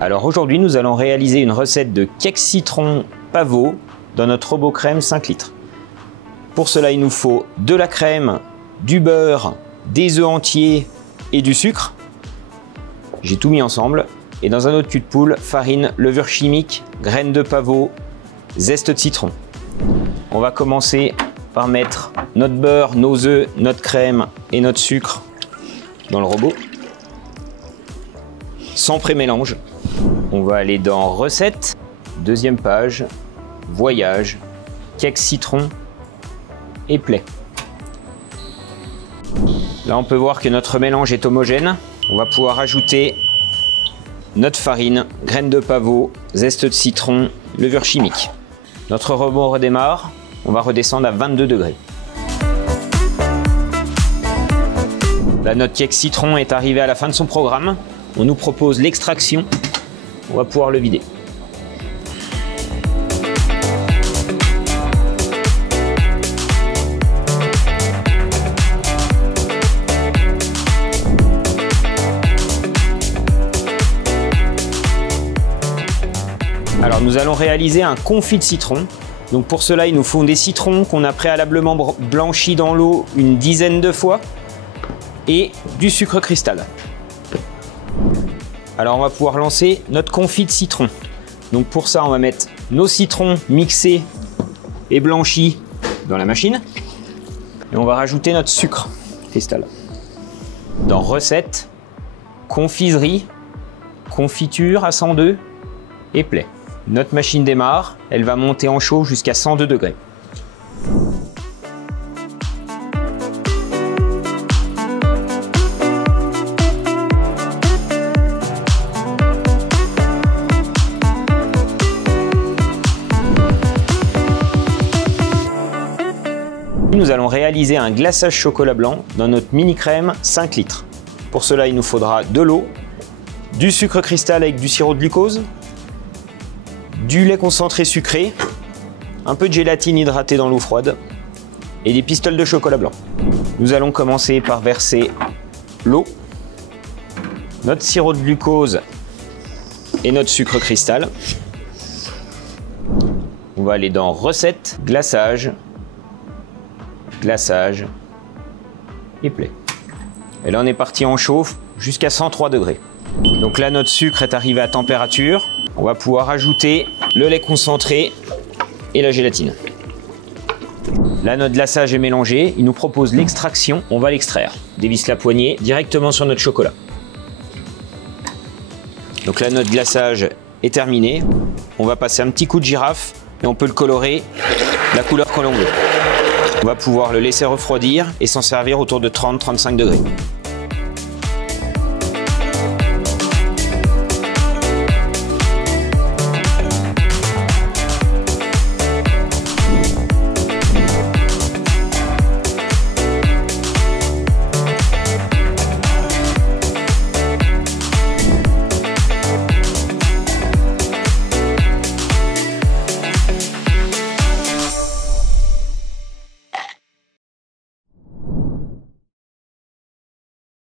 Alors aujourd'hui, nous allons réaliser une recette de cake citron pavot dans notre robot crème 5 litres. Pour cela, il nous faut de la crème, du beurre, des œufs entiers et du sucre. J'ai tout mis ensemble. Et dans un autre cul de poule, farine, levure chimique, graines de pavot, zeste de citron. On va commencer par mettre notre beurre, nos œufs, notre crème et notre sucre dans le robot. Sans pré-mélange. On va aller dans Recettes, deuxième page, Voyage, cake citron et Play. Là, on peut voir que notre mélange est homogène. On va pouvoir ajouter notre farine, graines de pavot, zeste de citron, levure chimique. Notre robot redémarre. On va redescendre à 22 degrés. Là, notre cake citron est arrivé à la fin de son programme. On nous propose l'extraction. On va pouvoir le vider. Alors nous allons réaliser un confit de citron. Donc pour cela, il nous faut des citrons qu'on a préalablement blanchis dans l'eau une dizaine de fois et du sucre cristal. Alors on va pouvoir lancer notre confit de citron. Donc pour ça, on va mettre nos citrons mixés et blanchis dans la machine. Et on va rajouter notre sucre cristal. Dans Recettes, Confiserie, Confiture à 102 et Play. Notre machine démarre, elle va monter en chaud jusqu'à 102 degrés. Nous allons réaliser un glaçage chocolat blanc dans notre mini crème 5 litres. Pour cela, il nous faudra de l'eau, du sucre cristal avec du sirop de glucose, du lait concentré sucré, un peu de gélatine hydratée dans l'eau froide et des pistolets de chocolat blanc. Nous allons commencer par verser l'eau, notre sirop de glucose et notre sucre cristal. On va aller dans Recettes, glaçage, glaçage et Play. Et là, on est parti en chauffe jusqu'à 103 degrés. Donc là, notre sucre est arrivé à température. On va pouvoir ajouter le lait concentré et la gélatine. Là, notre glaçage est mélangé. Il nous propose l'extraction. On va l'extraire. Dévisse la poignée directement sur notre chocolat. Donc là, notre glaçage est terminé. On va passer un petit coup de girafe et on peut le colorer la couleur que l'on veut. On va pouvoir le laisser refroidir et s'en servir autour de 30-35 degrés.